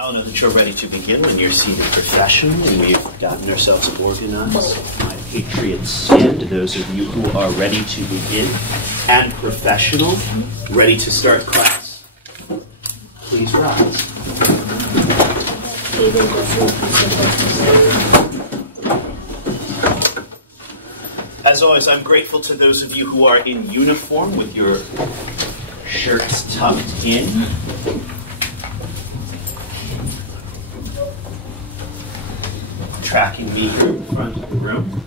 I'll know that you're ready to begin when you're seated professionally and we've gotten ourselves organized. My patriots stand to those of you who are ready to begin and professional, ready to start class. Please rise. As always, I'm grateful to those of you who are in uniform with your shirts tucked in. Tracking me here in front of the room.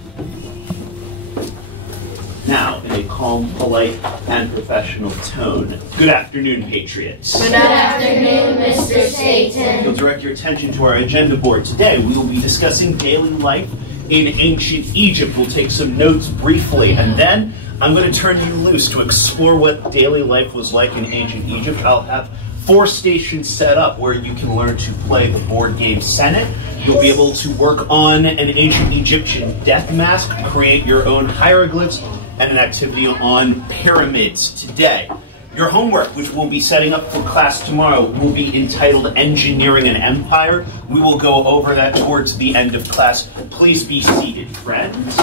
Now, in a calm, polite, and professional tone, good afternoon, Patriots. Good afternoon, Mr. Staten. You'll direct your attention to our agenda board. Today, we will be discussing daily life in ancient Egypt. We'll take some notes briefly, and then I'm going to turn you loose to explore what daily life was like in ancient Egypt. I'll have 4 stations set up where you can learn to play the board game Senate. You'll be able to work on an ancient Egyptian death mask, create your own hieroglyphs, and an activity on pyramids today. Your homework, which we'll be setting up for class tomorrow, will be entitled Engineering an Empire. We will go over that towards the end of class. Please be seated, friends.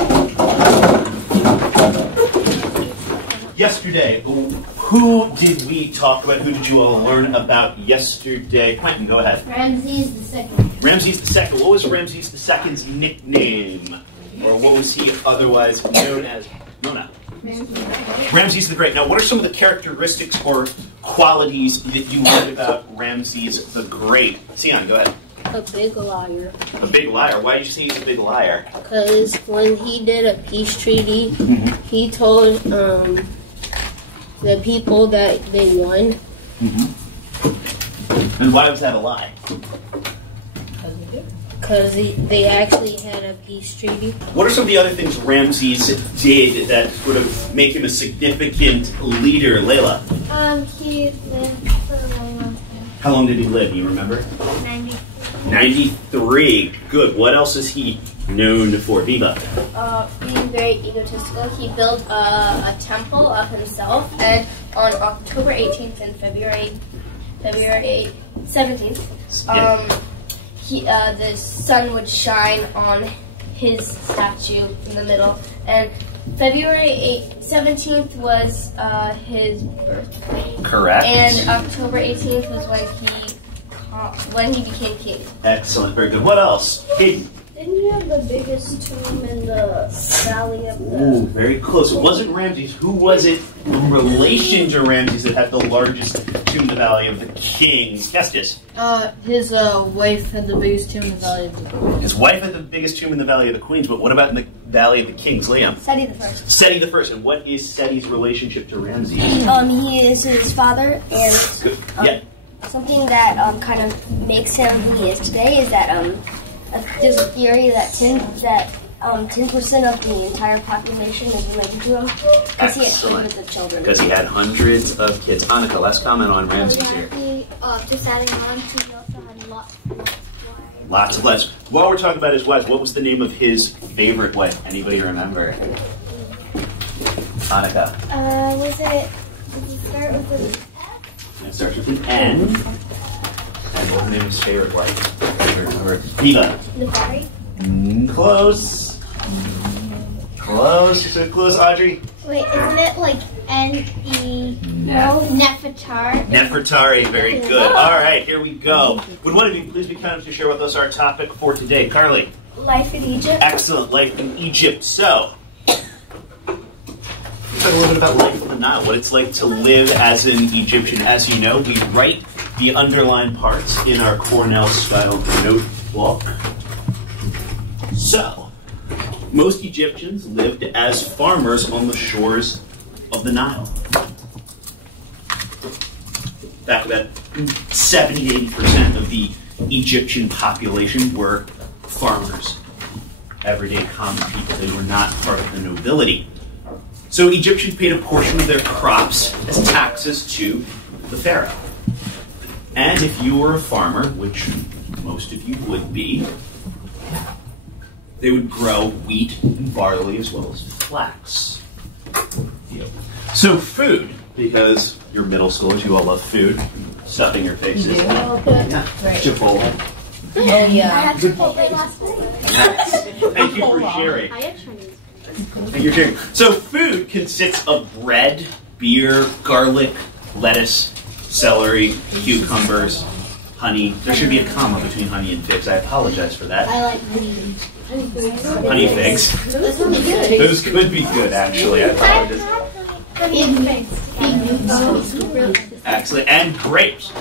Yesterday, who did we talk about? Who did you all learn about yesterday? Quentin, go ahead. Ramses II. Ramses II. What was Ramses II's nickname? Or what was he otherwise known as? Nona. Ramses the Great. Now, what are some of the characteristics or qualities that you learned about Ramses the Great? Sion, go ahead. A big liar. A big liar. Why did you say he's a big liar? Because when he did a peace treaty, he told the people that they won. And why was that a lie? Because they actually had a peace treaty. What are some of the other things Ramses did that sort of make him a significant leader? Layla? He lived for a very long time. How long did he live? Do you remember? 93. 93. Good. What else is he known for? Viva? Being very egotistical. He built a temple of himself, and on October 18th and February 17th, the sun would shine on his statue in the middle, and February 17th was his birthday. Correct. And October 18th was when he became king. Excellent. Very good. What else? Hayden? Didn't you have the biggest tomb in the valley of the... Ooh, very close. It wasn't Ramses. Who was it in relation to Ramses that had the largest tomb in the Valley of the Kings? Kestis? His wife had the biggest tomb in the Valley of the Queens. His wife had the biggest tomb in the Valley of the Queens, but what about in the Valley of the Kings? Liam? Seti the First. Seti the First. And what is Seti's relationship to Ramses? He is his father, and Good. Yeah. something that kind of makes him who he is today is that there's a theory that 10% of the entire population is related to him because he had hundreds of children. Because he had hundreds of kids. Annika, let's comment on Ramses here. Just adding on to, he also had lots of wives. Lots of wives. While we're talking about his wives, what was the name of his favorite wife? Anybody remember? Annika. Did it start with an F? It starts with an N. And what's the name of his favorite wife? I remember. Viva. Nefari? Close. Close. You're so close, Audrey. Wait, isn't it like N-E? No, Nefertari. Nefertari. Very good. All right, here we go. Would one of you please be kind enough to share with us our topic for today? Carly. Life in Egypt. Excellent. Life in Egypt. So, let's talk a little bit about life in the Nile, what it's like to live as an Egyptian. As you know, we write the underlined parts in our Cornell-style notebook. So, most Egyptians lived as farmers on the shores of the Nile. In fact, about 70 to 80% of the Egyptian population were farmers. Everyday common people. They were not part of the nobility. So Egyptians paid a portion of their crops as taxes to the pharaoh. And if you were a farmer, which most of you would be, they would grow wheat and barley as well as flax. So food because you're middle schoolers, you all love food, stuff in your faces. Yeah. Chipotle. I had Chipotle last night. Yes. Thank you for sharing. I have Chinese. Thank you for sharing. So food consists of bread, beer, garlic, lettuce, celery, cucumbers, honey. There should be a comma between honey and figs. I apologize for that. I like honey figs. Those could be good, actually. I apologize. Excellent. And grapes.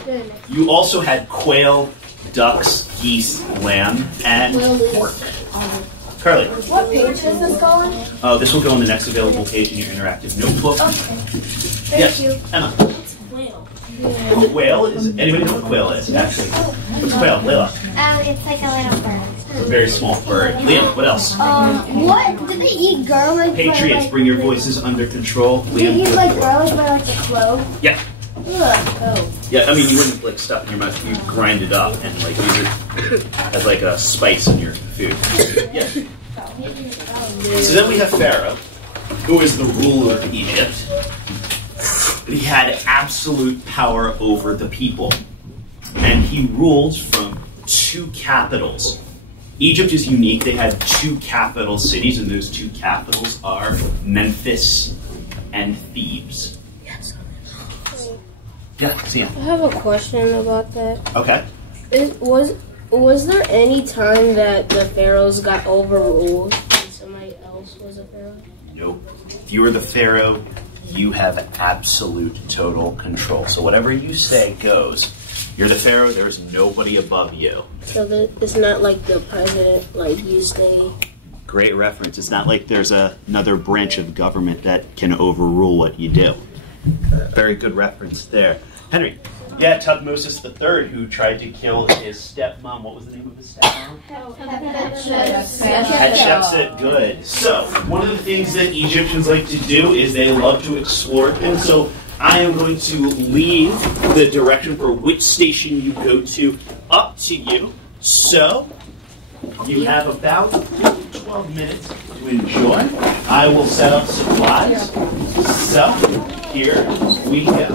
You also had quail, ducks, geese, lamb, and pork. Carly. What page does this go on? This will go on the next available page in your interactive notebook. Okay. Thank you. Emma. Quail is, anybody know what quail is, actually? What's quail, Layla? It's like a little bird. A very small bird. Liam, what else? What? Did they eat garlic? Patriots, bring your voices under control. Did they eat like garlic by like the clove? Yeah. Oh. Yeah, I mean, you wouldn't like stuff in your mouth. You grind it up and like use it as like a spice in your food. Yeah. So then we have Pharaoh, who is the ruler of Egypt. He had absolute power over the people. And he ruled from 2 capitals. Egypt is unique. They had 2 capital cities, and those 2 capitals are Memphis and Thebes. Yes. Yeah, Sian. I have a question about that. Okay. Was there any time that the pharaohs got overruled and somebody else was a pharaoh? Nope. If you are the pharaoh, you have absolute total control. So whatever you say goes. You're the pharaoh, there's nobody above you. So it's not like the president, like you stay. Great reference. It's not like there's another branch of government that can overrule what you do. Very good reference there. Henry. Yeah, Tutmosis III, who tried to kill his stepmom. What was the name of his stepmom? Hatshepsut. Good. So, one of the things that Egyptians like to do is they love to explore things. So, I am going to leave the direction for which station you go to up to you. So, you have about 12 minutes to enjoy. I will set up supplies. So, here we go.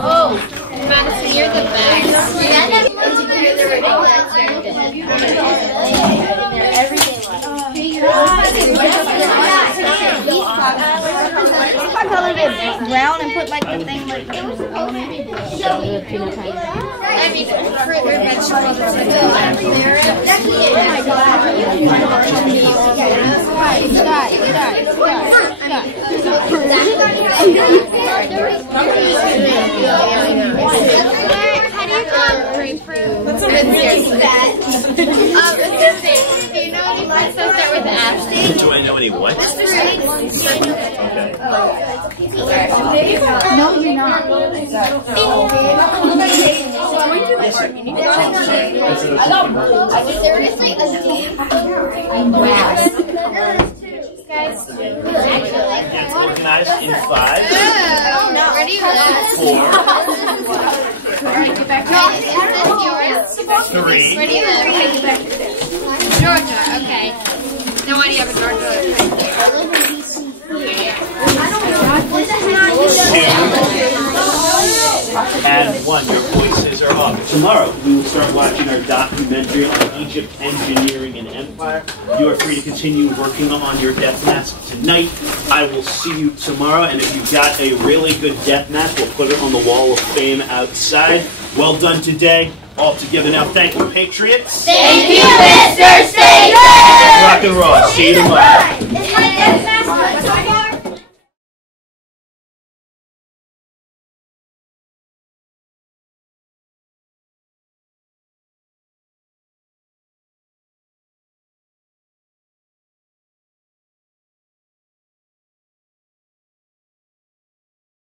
Oh, Madison, you're the best. If I color it brown and put like the thing like I mean, fruit or vegetables. How do you call grapefruit? What's a grapefruit? Do you know any fruits that start with F? Do I know any what? Okay. no, you're not. Seriously, a deep Guys, organized in 5, Ready? 4, 3. Ready? Georgia, okay. No idea what Georgia is. And 1, your voices are off. Tomorrow, we will start watching our documentary on Egypt, Engineering, and Empire. You are free to continue working on your death mask tonight. I will see you tomorrow, and if you've got a really good death mask, we'll put it on the wall of fame outside. Well done today. All together now. Thank you, Patriots. Thank you, Mr. Stater! Rock and roll. See you tomorrow.